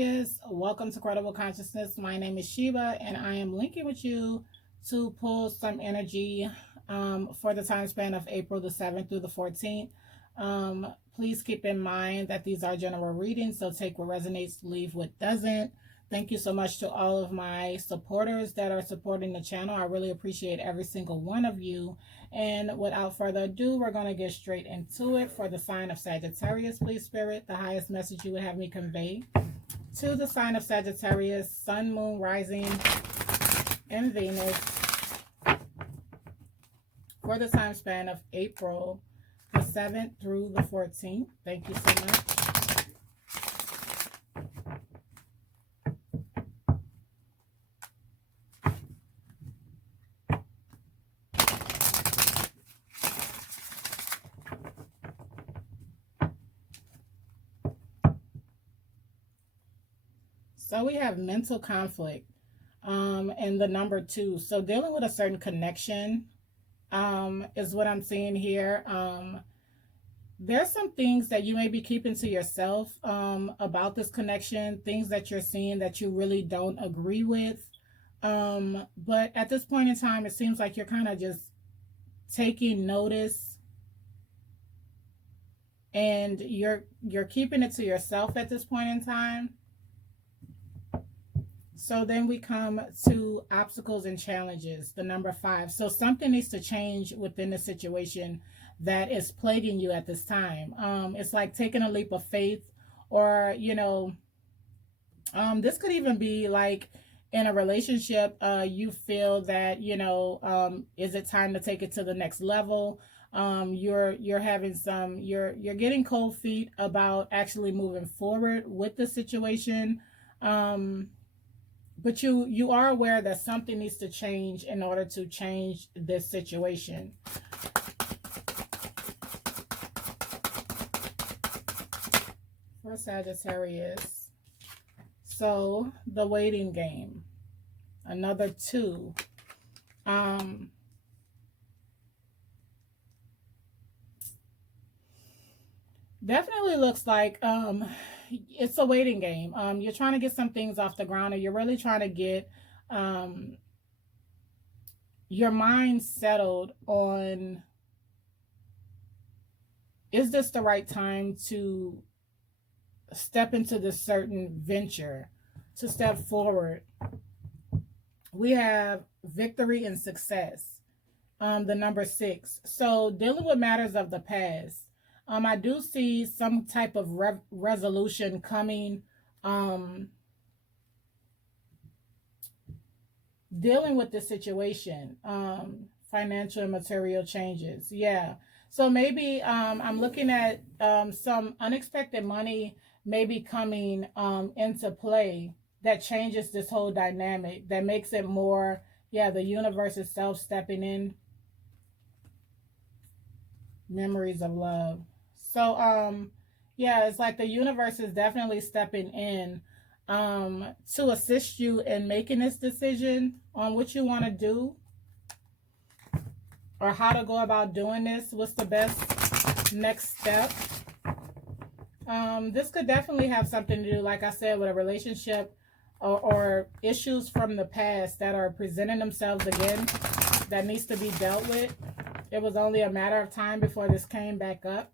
Sagittarius, welcome to Credible Consciousness. My name is Sheba, and I am linking with you to pull some energy for the time span of April the 7th through the 14th. Please keep in mind that these are general readings, so take what resonates, leave what doesn't. Thank you so much to all of my supporters that are supporting the channel. I really appreciate every single one of you. And without further ado, we're going to get straight into it. For the sign of Sagittarius, please, Spirit, the highest message you would have me convey to the sign of Sagittarius, Sun, Moon, Rising, and Venus for the time span of April the 7th through the 14th. Thank you so much. So we have mental conflict and the number 2. So dealing with a certain connection is what I'm seeing here. There's some things that you may be keeping to yourself about this connection, things that you're seeing that you really don't agree with. But at this point in time, it seems like you're kind of just taking notice and you're keeping it to yourself at this point in time. So then we come to obstacles and challenges, the number 5. So something needs to change within the situation that is plaguing you at this time. It's like taking a leap of faith, or, you know, this could even be like in a relationship, you feel that, you know, is it time to take it to the next level? You're having some, you're getting cold feet about actually moving forward with the situation. But you are aware that something needs to change in order to change this situation. For Sagittarius. So the waiting game. Another 2. Definitely looks like it's a waiting game. You're trying to get some things off the ground, and you're really trying to get your mind settled on, is this the right time to step into this certain venture, to step forward? We have victory and success, the number 6. So dealing with matters of the past. I do see some type of resolution coming, dealing with the situation, financial and material changes. Yeah. So maybe I'm looking at some unexpected money maybe coming into play that changes this whole dynamic, that makes it more, yeah, the universe itself stepping in. Memories of love. So, yeah, it's like the universe is definitely stepping in to assist you in making this decision on what you want to do or how to go about doing this. What's the best next step? This could definitely have something to do, like I said, with a relationship or issues from the past that are presenting themselves again that needs to be dealt with. It was only a matter of time before this came back up.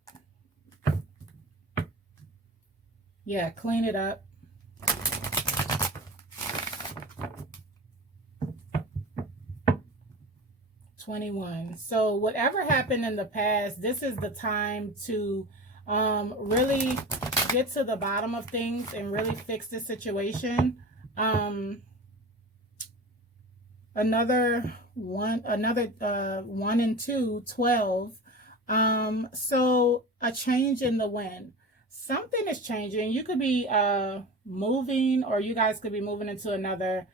Yeah, clean it up. $21. So whatever happened in the past, this is the time to really get to the bottom of things and really fix the situation. Another 1 and 2, 12. So a change in the wind. Something is changing. You could be moving, or you guys could be moving into another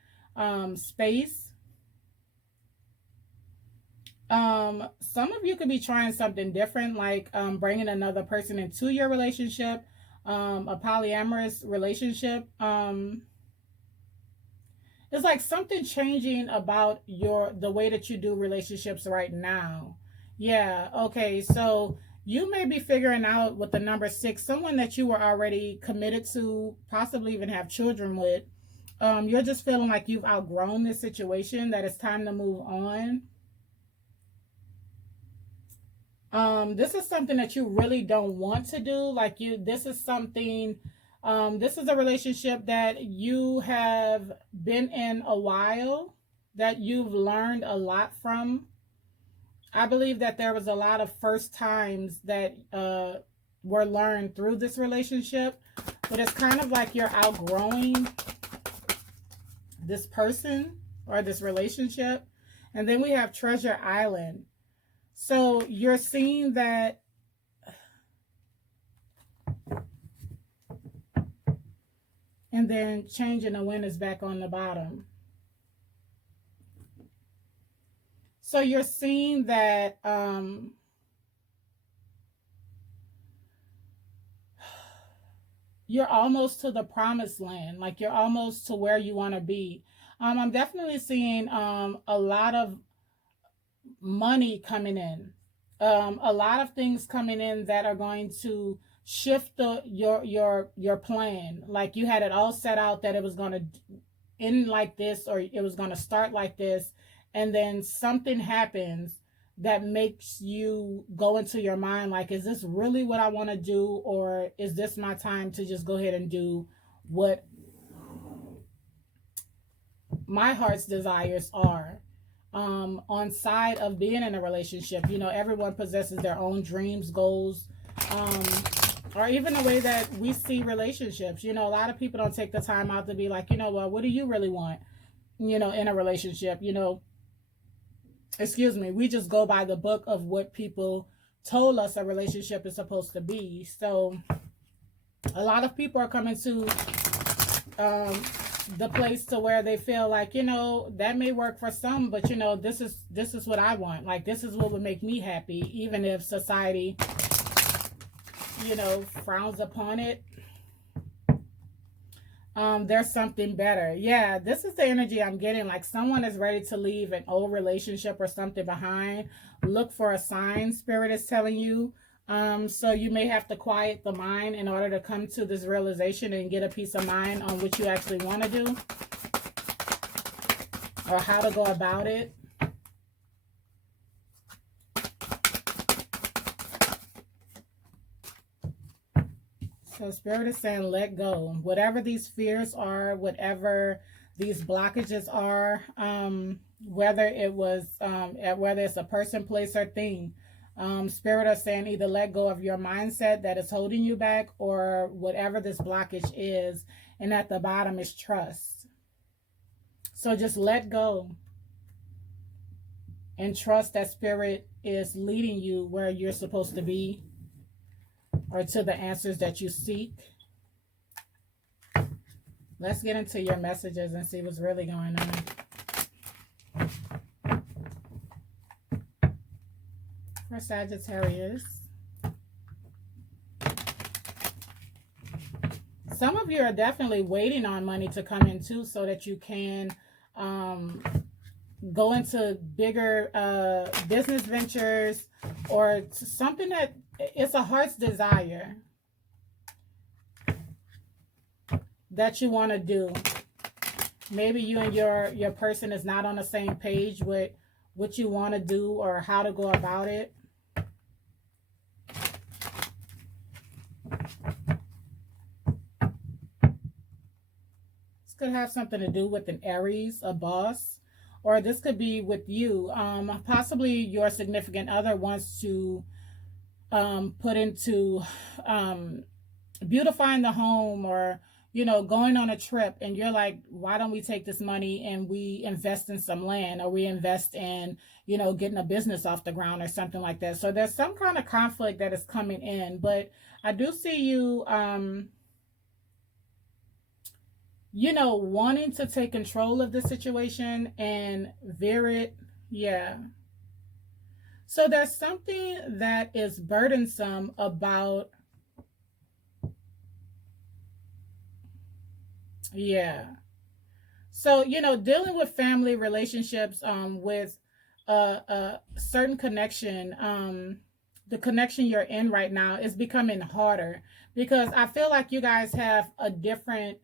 space. Some of you could be trying something different, like bringing another person into your relationship, a polyamorous relationship. It's like something changing about the way that you do relationships right now. Yeah, okay, so you may be figuring out with the number 6, someone that you were already committed to, possibly even have children with. You're just feeling like you've outgrown this situation, that it's time to move on. This is something that you really don't want to do. Like this is something, this is a relationship that you have been in a while, that you've learned a lot from. I believe that there was a lot of first times that were learned through this relationship, but it's kind of like you're outgrowing this person or this relationship. And then we have Treasure Island. So you're seeing that and then changing the wind is back on the bottom. So you're seeing that you're almost to the promised land, like you're almost to where you want to be. I'm definitely seeing a lot of money coming in, a lot of things coming in that are going to shift your plan. Like you had it all set out that it was going to end like this, or it was going to start like this, and then something happens that makes you go into your mind like, is this really what I want to do, or is this my time to just go ahead and do what my heart's desires are? On side of being in a relationship, you know, everyone possesses their own dreams, goals, or even the way that we see relationships. You know, a lot of people don't take the time out to be like, you know, well, what do you really want, you know, in a relationship? You know, excuse me, we just go by the book of what people told us a relationship is supposed to be. So a lot of people are coming to the place to where they feel like, you know, that may work for some, but you know, this is what I want. Like, this is what would make me happy, even if society, you know, frowns upon it. There's something better. Yeah, this is the energy I'm getting. Like someone is ready to leave an old relationship or something behind. Look for a sign, Spirit is telling you. So you may have to quiet the mind in order to come to this realization and get a peace of mind on what you actually want to do or how to go about it. So Spirit is saying, let go. Whatever these fears are, whatever these blockages are, whether it's a person, place, or thing, Spirit are saying either let go of your mindset that is holding you back, or whatever this blockage is. And at the bottom is trust. So just let go and trust that Spirit is leading you where you're supposed to be, or to the answers that you seek. Let's get into your messages and see what's really going on. For Sagittarius. Some of you are definitely waiting on money to come in too, so that you can go into bigger business ventures, or something that it's a heart's desire that you want to do. Maybe you and your person is not on the same page with what you want to do or how to go about it. This could have something to do with an Aries, a boss, or this could be with you. Possibly your significant other wants to put into beautifying the home, or you know, going on a trip, and you're like, why don't we take this money and we invest in some land, or we invest in, you know, getting a business off the ground or something like that. So there's some kind of conflict that is coming in, but I do see you you know, wanting to take control of the situation and veer it. Yeah. So there's something that is burdensome about, yeah. So, you know, dealing with family relationships, with a certain connection, the connection you're in right now is becoming harder, because I feel like you guys have a different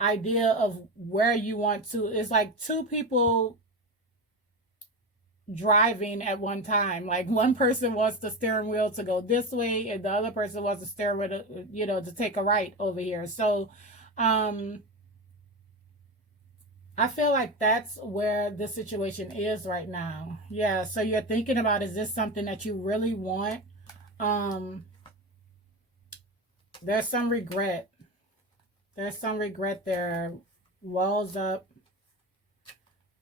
idea of where you want to. It's like two people driving at one time. Like one person wants the steering wheel to go this way and the other person wants the steering wheel to, to take a right over here. So I feel like that's where the situation is right now. Yeah, so you're thinking about, is this something that you really want? There's some regret. There's some regret there. Walls up.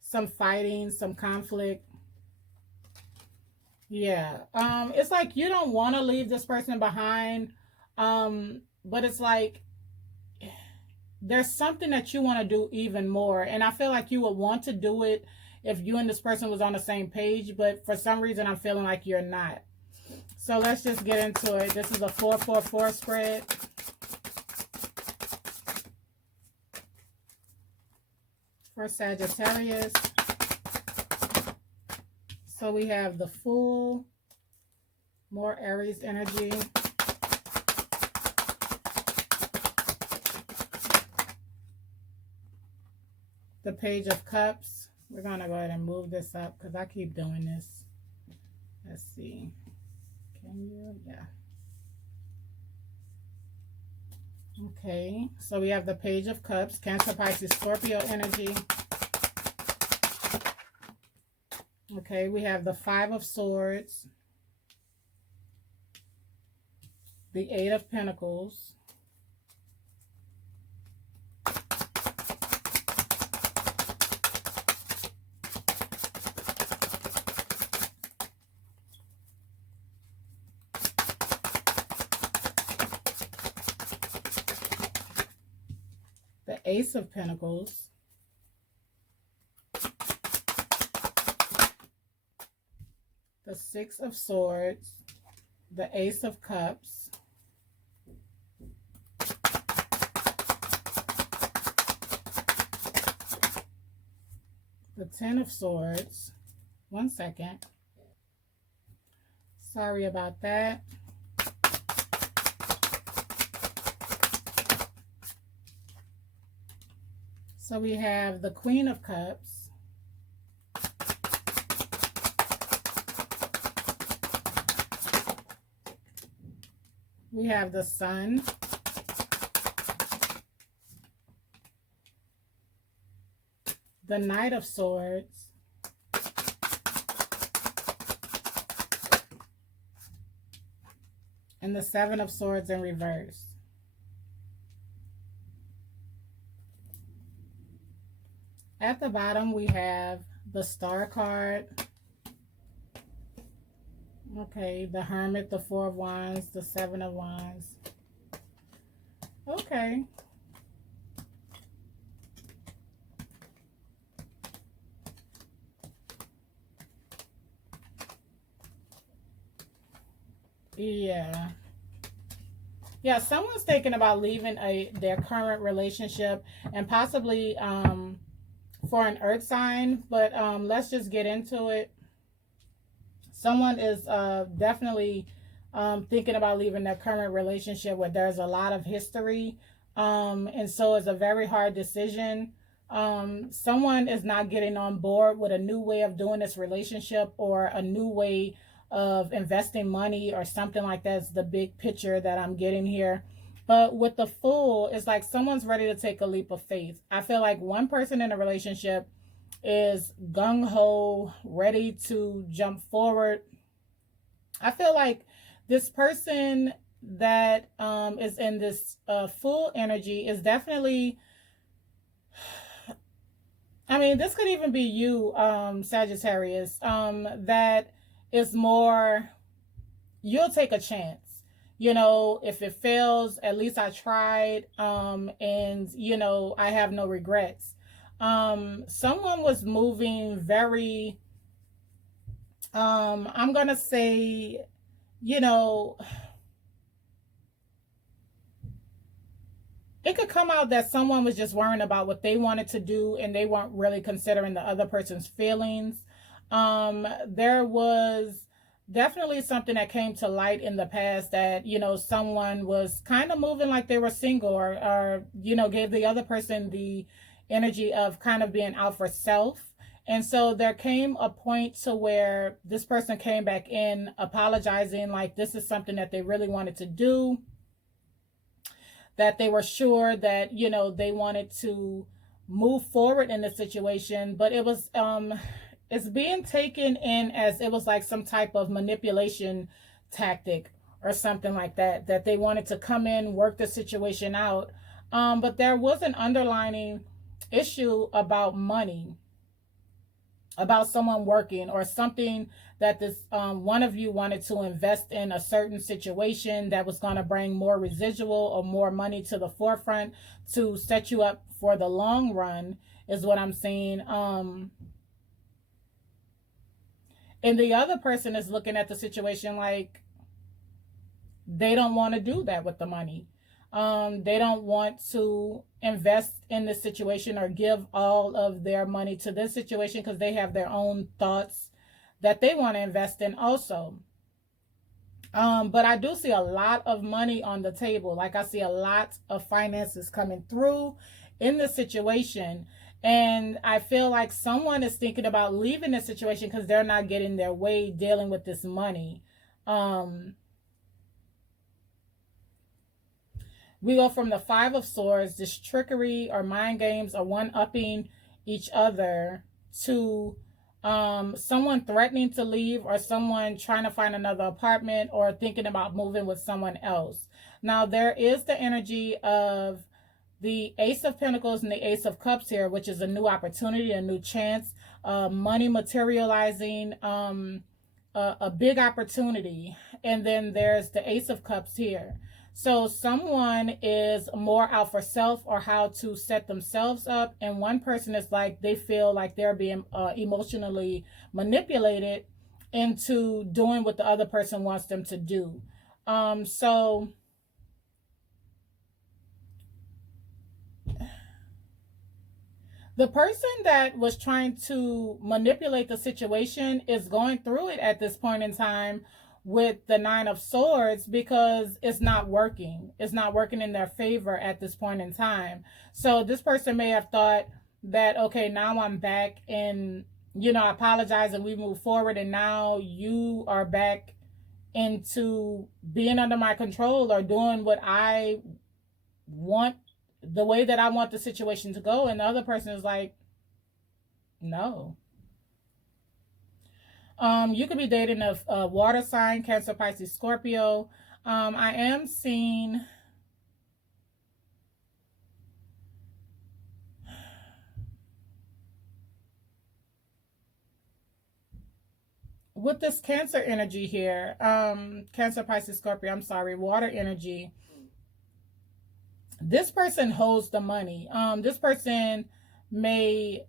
Some fighting, some conflict. Yeah. It's like you don't want to leave this person behind. But it's like there's something that you want to do even more. And I feel like you would want to do it if you and this person was on the same page, but for some reason I'm feeling like you're not. So let's just get into it. This is a 4-4-4 spread. For Sagittarius. So we have the Fool, more Aries energy. The Page of Cups. We're going to go ahead and move this up because I keep doing this. Let's see. Can you? Yeah. Okay. So we have the Page of Cups. Cancer, Pisces, Scorpio energy. Okay. We have the Five of Swords. The Eight of Pentacles. The Ace of Pentacles. The Six of Swords. The Ace of Cups. The Ten of Swords. 1 second. Sorry about that. So we have the Queen of Cups. We have the Sun. The Knight of Swords. And the Seven of Swords in reverse. At the bottom, we have the Star card. Okay, the Hermit, the Four of Wands, the Seven of Wands. Okay. Yeah. Yeah, someone's thinking about leaving their current relationship and possibly for an earth sign, but let's just get into it. Someone is definitely thinking about leaving their current relationship where there's a lot of history, and so it's a very hard decision. Someone is not getting on board with a new way of doing this relationship or a new way of investing money or something like that. Is the big picture that I'm getting here. But with the Fool, it's like someone's ready to take a leap of faith. I feel like one person in a relationship is gung-ho, ready to jump forward. I feel like this person that is in this Fool energy is definitely, I mean, this could even be you, Sagittarius, that is more, you'll take a chance. You know, if it fails, at least I tried, and, you know, I have no regrets. Someone was moving very, I'm going to say, you know, it could come out that someone was just worrying about what they wanted to do and they weren't really considering the other person's feelings. There was definitely something that came to light in the past, that, you know, someone was kind of moving like they were single, or, you know, gave the other person the energy of kind of being out for self. And so there came a point to where this person came back in apologizing, like this is something that they really wanted to do, that they were sure that, you know, they wanted to move forward in the situation, but it was it's being taken in as it was like some type of manipulation tactic or something like that, that they wanted to come in, work the situation out. But there was an underlining issue about money, about someone working, or something that this one of you wanted to invest in a certain situation that was going to bring more residual or more money to the forefront to set you up for the long run, is what I'm seeing. And the other person is looking at the situation like they don't want to do that with the money. They don't want to invest in this situation or give all of their money to this situation because they have their own thoughts that they want to invest in also. But I do see a lot of money on the table. Like I see a lot of finances coming through in this situation. And I feel like someone is thinking about leaving this situation because they're not getting their way dealing with this money. We go from the Five of Swords, this trickery or mind games or one-upping each other, to someone threatening to leave, or someone trying to find another apartment, or thinking about moving with someone else. Now, there is the energy of the Ace of Pentacles and the Ace of Cups here, which is a new opportunity, a new chance, money materializing, a big opportunity. And then there's the Ace of Cups here. So someone is more out for self or how to set themselves up. And one person is like, they feel like they're being emotionally manipulated into doing what the other person wants them to do. So the person that was trying to manipulate the situation is going through it at this point in time with the Nine of Swords, because it's not working. It's not working in their favor at this point in time. So this person may have thought that, okay, now I'm back and, you know, I apologize and we move forward, and now you are back into being under my control or doing what I want, the way that I want the situation to go. And the other person is like, no. You could be dating a water sign, Cancer, Pisces, Scorpio. I am seeing with this Cancer energy here, Cancer, Pisces, Scorpio, I'm sorry, water energy. This person holds the money. This person may...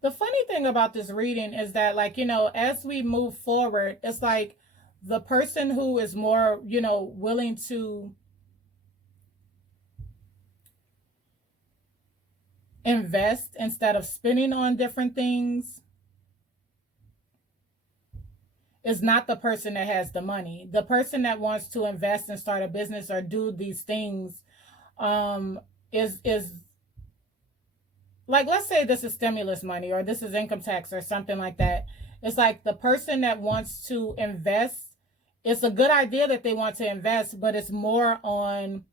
The funny thing about this reading is that, like, you know, as we move forward, it's like the person who is more, you know, willing to invest instead of spending on different things is not the person that has the money. The person that wants to invest and start a business or do these things is like, let's say this is stimulus money or this is income tax or something like that. It's like the person that wants to invest, it's a good idea that they want to invest, but it's more on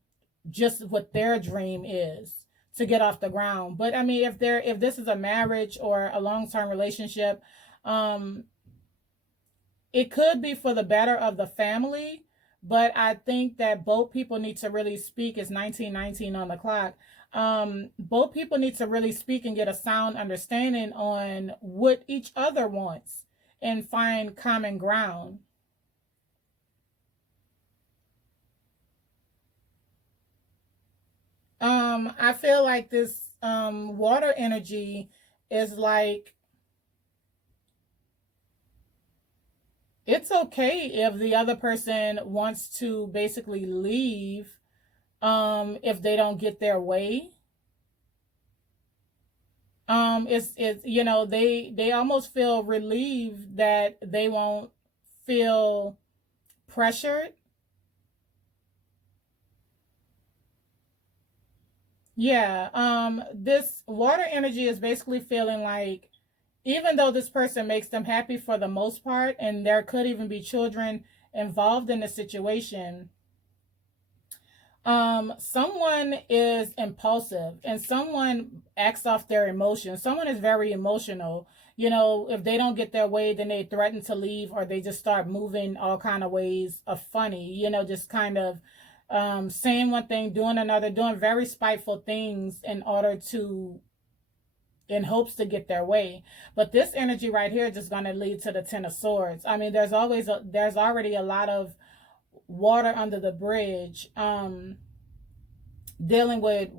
just what their dream is to get off the ground. But I mean, if this is a marriage or a long-term relationship, it could be for the better of the family. But I think that both people need to really speak. It's 1919 on the clock. Both people need to really speak and get a sound understanding on what each other wants and find common ground. I feel like this water energy is like, it's okay if the other person wants to basically leave if they don't get their way. It's you know, they almost feel relieved that they won't feel pressured. Yeah, this water energy is basically feeling like even though this person makes them happy for the most part, and there could even be children involved in the situation, someone is impulsive and someone acts off their emotions. Someone is very emotional. You know, if they don't get their way, then they threaten to leave, or they just start moving all kind of ways of funny, you know, just kind of saying one thing, doing another, doing very spiteful things in order to, in hopes to get their way. But this energy right here is just going to lead to the Ten of Swords. I mean, there's already a lot of water under the bridge, dealing with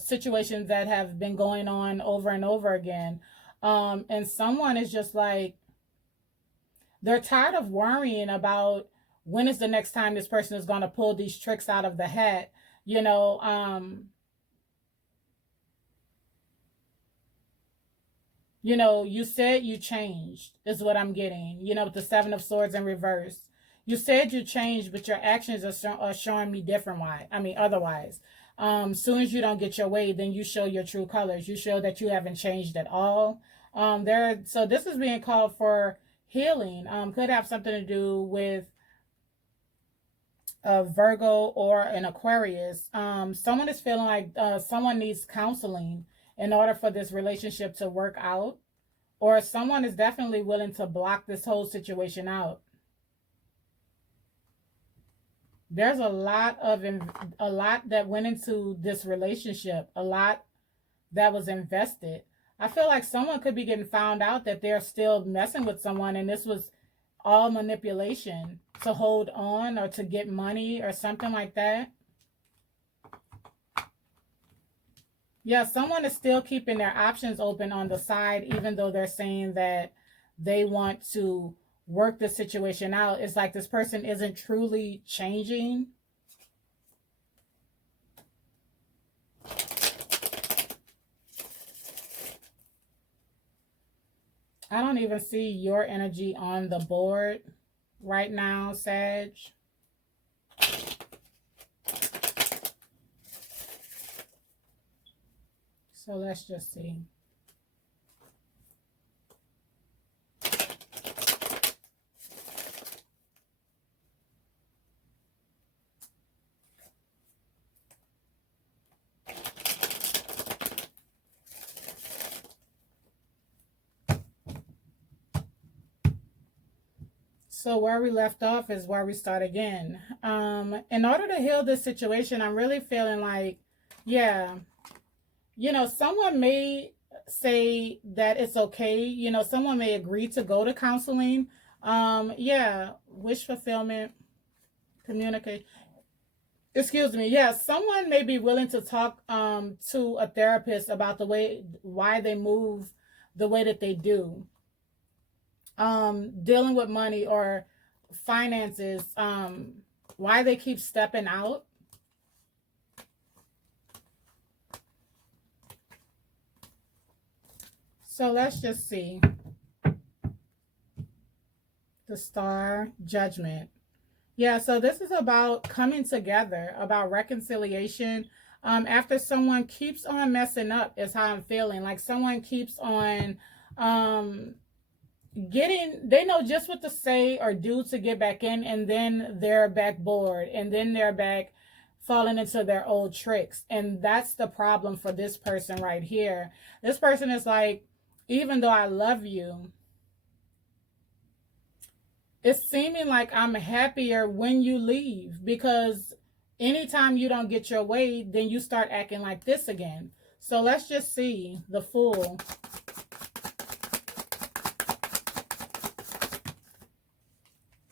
situations that have been going on over and over again. And someone is just like, they're tired of worrying about when is the next time this person is going to pull these tricks out of the hat. You know, you said you changed, is what I'm getting, with the Seven of Swords in reverse. You said you changed, but your actions are showing me different. Why? I mean, otherwise. Soon as you don't get your way, then you show your true colors. You show that you haven't changed at all. So this is being called for healing. Could have something to do with a Virgo or an Aquarius. Someone is feeling like someone needs counseling in order for this relationship to work out, or someone is definitely willing to block this whole situation out. There's a lot that went into this relationship, a lot that was invested. I feel like someone could be getting found out that they're still messing with someone, and this was all manipulation to hold on or to get money or something like that. Yeah, someone is still keeping their options open on the side, even though they're saying that they want to work the situation out. It's like this person isn't truly changing. I don't even see your energy on the board right now, Sag. So let's just see. So where we left off is where we start again. In order to heal this situation, I'm really feeling like, yeah, someone may say that it's okay. Someone may agree to go to counseling. Yeah, wish fulfillment, communicate. Excuse me. Yeah, someone may be willing to talk to a therapist about why they move the way that they do. Dealing with money or finances, why they keep stepping out. So let's just see. The Star, Judgment. Yeah, so this is about coming together, about reconciliation. After someone keeps on messing up is how I'm feeling. Like someone keeps on they know just what to say or do to get back in, and then they're back bored, and then they're back falling into their old tricks. And that's the problem for this person right here. This person is like, even though I love you, it's seeming like I'm happier when you leave, because anytime you don't get your way, then you start acting like this again. So let's just see the Fool.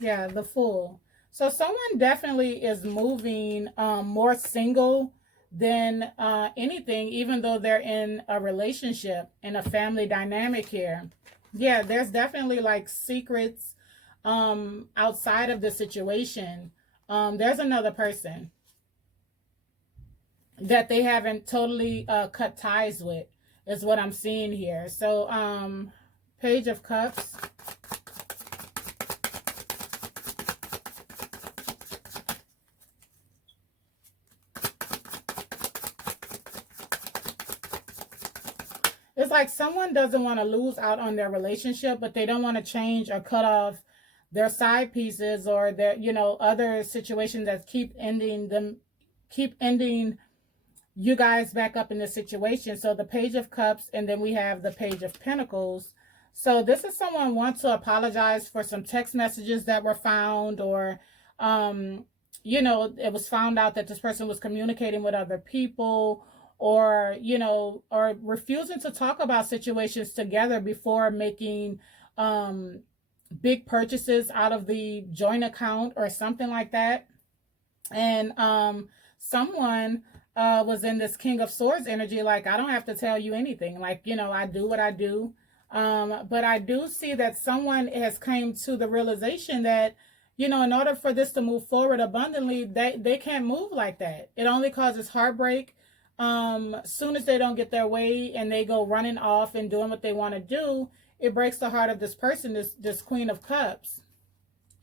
Yeah, the Fool. So someone definitely is moving more single than anything, even though they're in a relationship, in a family dynamic here. Yeah, there's definitely like secrets outside of the situation. There's another person that they haven't totally cut ties with. is what I'm seeing here. So Page of Cups. It's like someone doesn't want to lose out on their relationship, but they don't want to change or cut off their side pieces or their, you know, other situations that keep ending you guys back up in this situation. So the Page of Cups, and then we have the Page of Pentacles. So this is someone wants to apologize for some text messages that were found, or you know, it was found out that this person was communicating with other people, or, you know, or refusing to talk about situations together before making big purchases out of the joint account or something like that. And someone was in this King of Swords energy, like, I don't have to tell you anything, like, you know, I do what I do. But I do see that someone has came to the realization that, you know, in order for this to move forward abundantly, they can't move like that. It only causes heartbreak. Soon as they don't get their way and they go running off and doing what they want to do, it breaks the heart of this person, this Queen of Cups.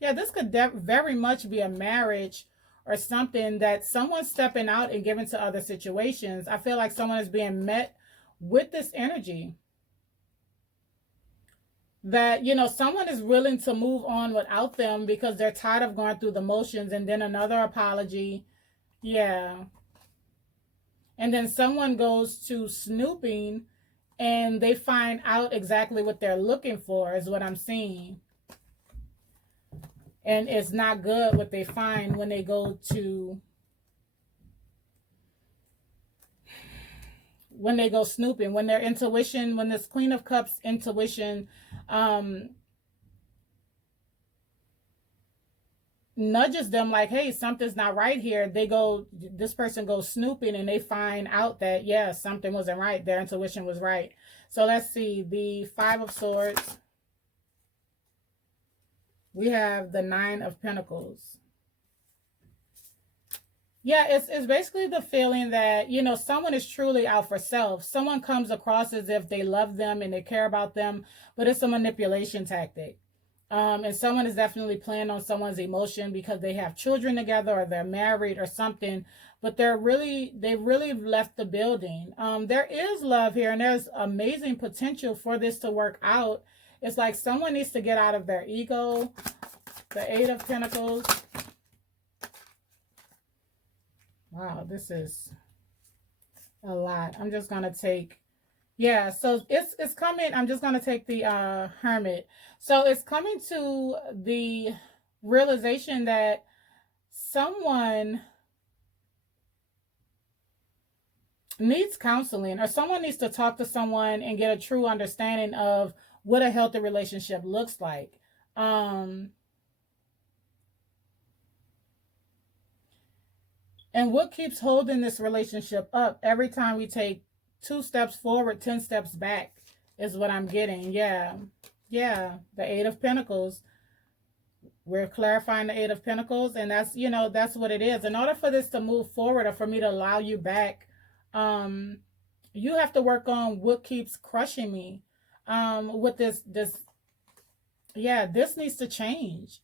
Yeah, this could very much be a marriage or something, that someone's stepping out and giving to other situations. I feel like someone is being met with this energy that, you know, someone is willing to move on without them because they're tired of going through the motions, and then another apology. Yeah. And then someone goes to snooping and they find out exactly what they're looking for, is what I'm seeing. And it's not good what they find when they go snooping, when their intuition, when this Queen of Cups intuition nudges them like, hey, something's not right here. This person goes snooping and they find out that, yeah, something wasn't right. Their intuition was right. So let's see, the Five of Swords. We have the Nine of Pentacles. Yeah, it's basically the feeling that, you know, someone is truly out for self. Someone comes across as if they love them and they care about them, but it's a manipulation tactic. And someone is definitely playing on someone's emotion because they have children together or they're married or something, but they really left the building. There is love here, and there's amazing potential for this to work out. It's like someone needs to get out of their ego. The Eight of Pentacles. Wow, this is a lot. I'm just going to take, yeah, so it's coming. I'm just going to take the Hermit. So it's coming to the realization that someone needs counseling, or someone needs to talk to someone and get a true understanding of what a healthy relationship looks like. And what keeps holding this relationship up? Every time we take 2 steps forward, 10 steps back is what I'm getting. Yeah. Yeah. The Eight of Pentacles. We're clarifying the Eight of Pentacles, and that's, you know, that's what it is. In order for this to move forward, or for me to allow you back, you have to work on what keeps crushing me. With this, yeah, this needs to change.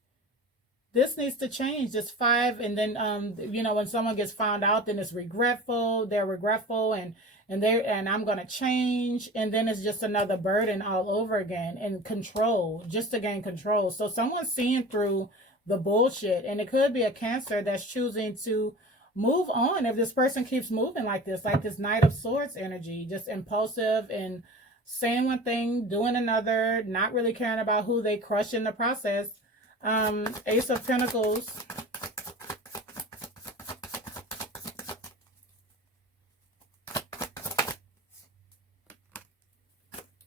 This needs to change. This 5, and then you know, when someone gets found out, then it's regretful. They're regretful, and I'm gonna change, and then it's just another burden all over again, and control, just to gain control. So someone's seeing through the bullshit, and it could be a Cancer that's choosing to move on if this person keeps moving like this Knight of Swords energy, just impulsive and saying one thing, doing another, not really caring about who they crush in the process. Ace of Pentacles.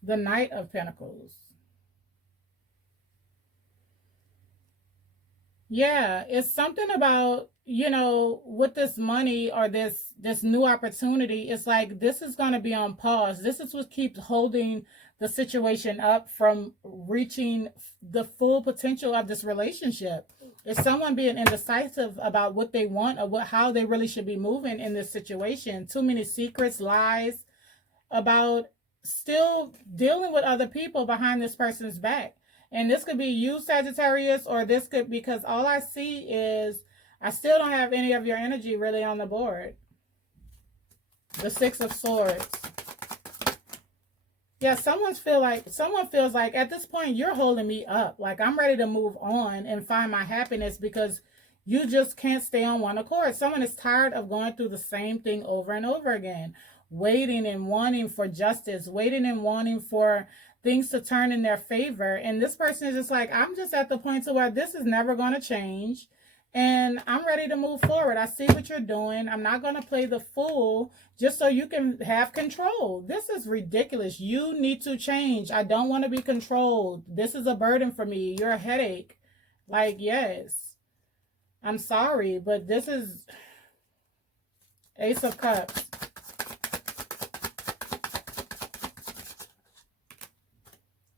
The Knight of Pentacles. Yeah, it's something about, you know, with this money or this new opportunity, it's like this is going to be on pause. This is what keeps holding the situation up from reaching the full potential of this relationship. It's someone being indecisive about what they want, or how they really should be moving in this situation. Too many secrets, lies about still dealing with other people behind this person's back. And this could be you, Sagittarius, or this could, because all I see is, I still don't have any of your energy really on the board. The Six of Swords. Yeah, someone feels like at this point you're holding me up. Like I'm ready to move on and find my happiness because you just can't stay on one accord. Someone is tired of going through the same thing over and over again. Waiting and wanting for justice. Waiting and wanting for things to turn in their favor. And this person is just like, I'm just at the point to where this is never going to change. And I'm ready to move forward. I see what you're doing. I'm not going to play the fool just so you can have control. This is ridiculous. You need to change. I don't want to be controlled. This is a burden for me. You're a headache. Like, yes. I'm sorry, but this is Ace of Cups.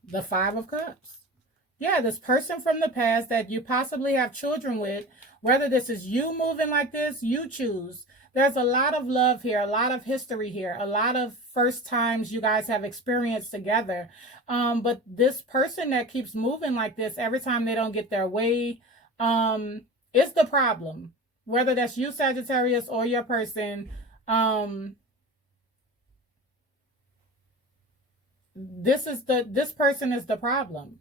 The Five of Cups. Yeah, this person from the past that you possibly have children with, whether this is you moving like this, you choose. There's a lot of love here, a lot of history here, a lot of first times you guys have experienced together. But this person that keeps moving like this, every time they don't get their way, is the problem. Whether that's you, Sagittarius, or your person, this person is the problem.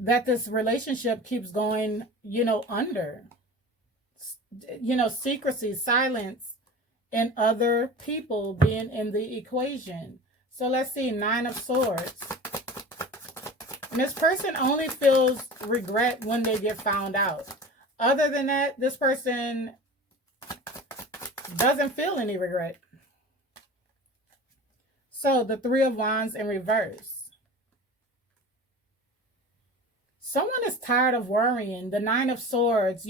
That this relationship keeps going, under. Secrecy, silence, and other people being in the equation. So let's see, Nine of Swords. And this person only feels regret when they get found out. Other than that, this person doesn't feel any regret. So the Three of Wands in reverse. Someone is tired of worrying. The Nine of Swords,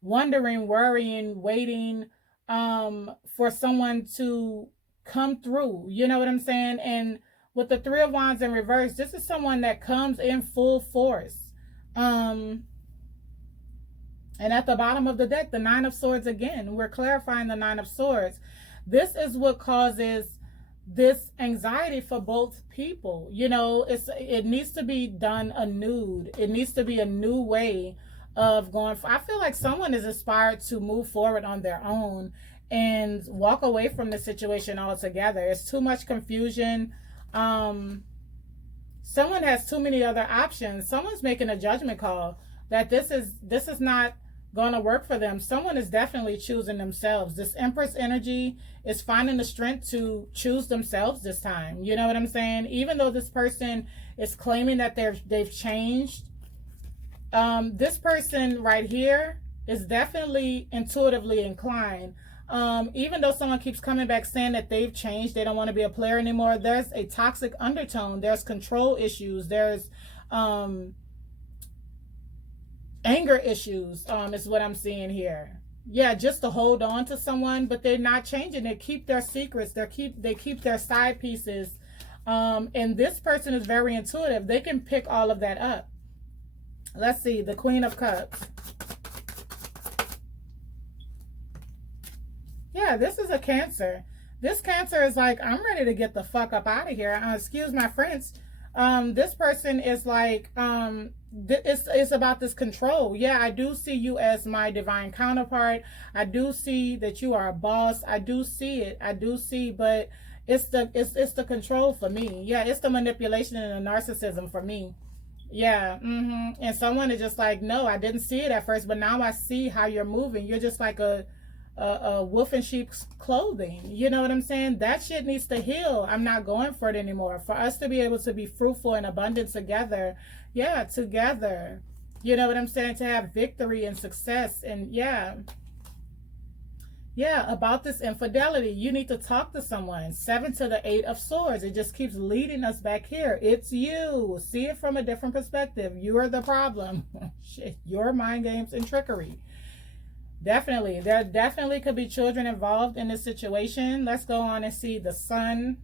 wondering, worrying, waiting for someone to come through. You know what I'm saying? And with the Three of Wands in reverse, this is someone that comes in full force. And at the bottom of the deck, the Nine of Swords again. We're clarifying the Nine of Swords. This is what causes this anxiety for both people. It needs to be done anew. It needs to be a new way of going. I feel like someone is inspired to move forward on their own and walk away from the situation altogether. It's too much confusion. Someone has too many other options. Someone's making a judgment call that this is not going to work for them. Someone is definitely choosing themselves. This Empress energy is finding the strength to choose themselves this time. You know what I'm saying? Even though this person is claiming that they've changed, this person right here is definitely intuitively inclined. Even though someone keeps coming back saying that they've changed, they don't want to be a player anymore, there's a toxic undertone. There's control issues. There's anger issues, is what I'm seeing here. Yeah, just to hold on to someone, but they're not changing. They keep their secrets. They keep their side pieces. And this person is very intuitive. They can pick all of that up. Let's see, the Queen of Cups. Yeah, this is a Cancer. This Cancer is like, I'm ready to get the fuck up out of here. Excuse my French. This person is like, it's about this control. Yeah, I do see you as my divine counterpart. I do see that you are a boss. I do see it. I do see, but it's the control for me. Yeah, it's the manipulation and the narcissism for me. Yeah, and someone is just like, no, I didn't see it at first, but now I see how you're moving. You're just like a wolf in sheep's clothing. You know what I'm saying? That shit needs to heal. I'm not going for it anymore. For us to be able to be fruitful and abundant together. Yeah, together. You know what I'm saying? To have victory and success. And yeah, about this infidelity, you need to talk to someone. 7 to the 8 of Swords. It just keeps leading us back here. It's you. See it from a different perspective. You are the problem. Shit, your mind games and trickery. Definitely. There definitely could be children involved in this situation. Let's go on and see the Sun.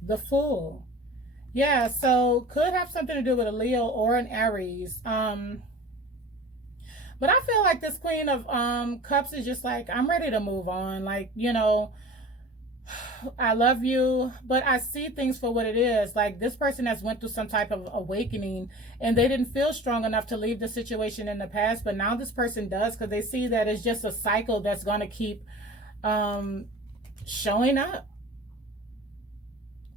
The Fool. Yeah, so could have something to do with a Leo or an Aries. But I feel like this Queen of Cups is just like, I'm ready to move on. Like, you know, I love you, but I see things for what it is. Like, this person has went through some type of awakening and they didn't feel strong enough to leave the situation in the past, but now this person does, because they see that it's just a cycle that's going to keep showing up.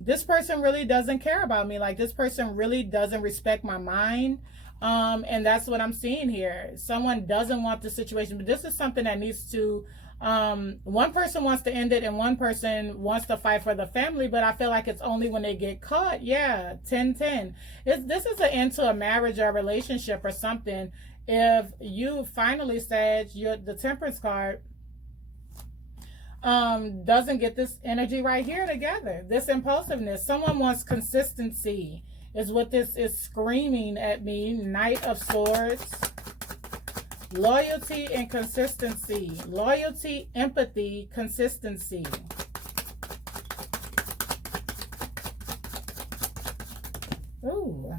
This person really doesn't care about me. Like, this person really doesn't respect my mind. And that's what I'm seeing here. Someone doesn't want the situation, but this is something that needs to, one person wants to end it and one person wants to fight for the family, but I feel like it's only when they get caught. Yeah, 10-10. This is an end to a marriage or a relationship or something. If you finally said the Temperance card, doesn't get this energy right here together, this impulsiveness. Someone wants consistency is what this is screaming at me. Knight of Swords. Loyalty and consistency. Loyalty, empathy, consistency. Ooh.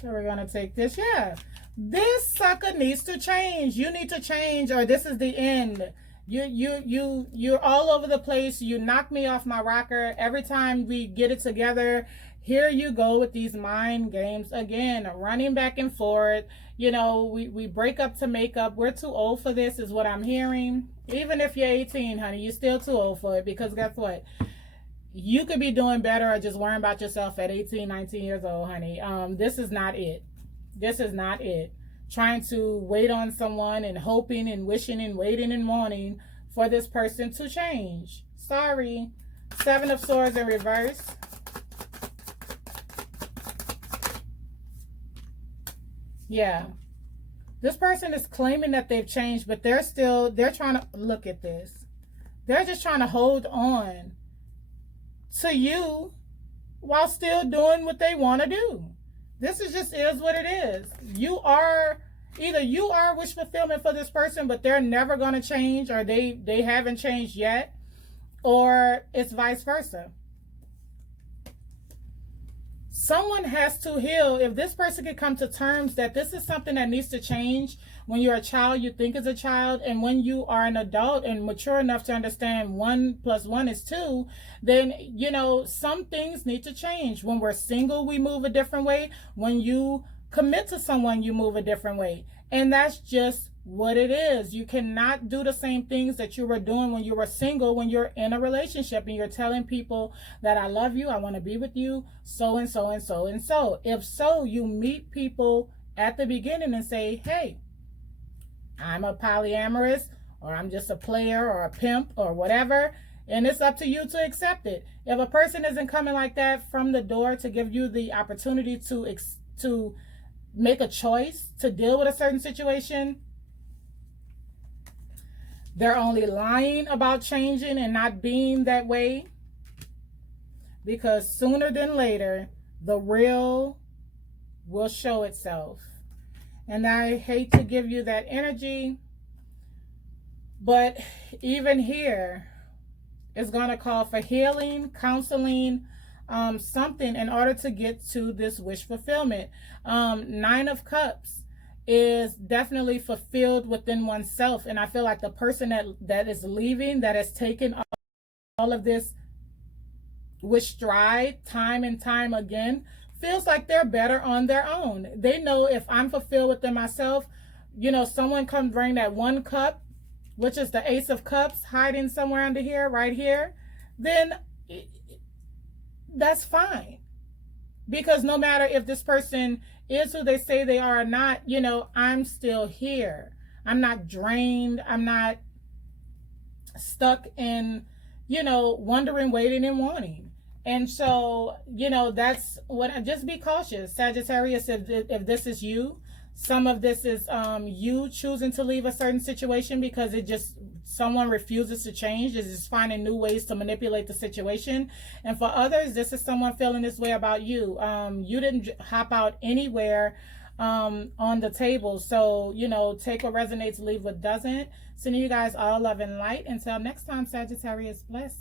So we're going to take this. Yeah. This sucker needs to change. You need to change, or this is the end. You're all over the place. You knock me off my rocker every time we get it together. Here you go with these mind games again, running back and forth. You know, we break up to make up. We're too old for this is what I'm hearing. Even if you're 18, honey, you're still too old for it, because guess what? You could be doing better or just worrying about yourself at 18, 19 years old, honey. This is not it. This is not it. Trying to wait on someone and hoping and wishing and waiting and wanting for this person to change. Sorry. 7 of Swords in reverse. Yeah. This person is claiming that they've changed, but they're trying to, look at this. They're just trying to hold on to you while still doing what they want to do. This is what it is. Either you are wish fulfillment for this person, but they're never going to change, or they haven't changed yet, or it's vice versa. Someone has to heal. If this person could come to terms that this is something that needs to change, when you're a child, you think as a child, and when you are an adult and mature enough to understand 1 + 1 is 2, then, you know, some things need to change. When we're single, we move a different way. When you commit to someone, you move a different way. And that's just what it is. You cannot do the same things that you were doing when you were single, when you're in a relationship and you're telling people that I love you, I want to be with you, so and so and so and so. If so, you meet people at the beginning and say, hey, I'm a polyamorous, or I'm just a player or a pimp or whatever, and it's up to you to accept it. If a person isn't coming like that from the door to give you the opportunity to make a choice to deal with a certain situation, they're only lying about changing and not being that way, because sooner than later, the real will show itself. And I hate to give you that energy, but even here, it's going to call for healing, counseling, something in order to get to this wish fulfillment. 9 of Cups is definitely fulfilled within oneself, and I feel like the person that is leaving, that has taken all of this with stride time and time again, feels like they're better on their own. They know, if I'm fulfilled within myself, you know, someone come bring that 1 cup, which is the Ace of Cups hiding somewhere under here, right here, then that's fine. Because no matter if this person is who they say they are or not, you know, I'm still here. I'm not drained. I'm not stuck in, you know, wondering, waiting, and wanting. And so, you know, that's what, just be cautious, Sagittarius, if this is you. Some of this is you choosing to leave a certain situation because someone refuses to change, is just finding new ways to manipulate the situation. And for others, this is someone feeling this way about you. You didn't hop out anywhere on the table. So, you know, take what resonates, leave what doesn't. Sending you guys all love and light. Until next time, Sagittarius, bless.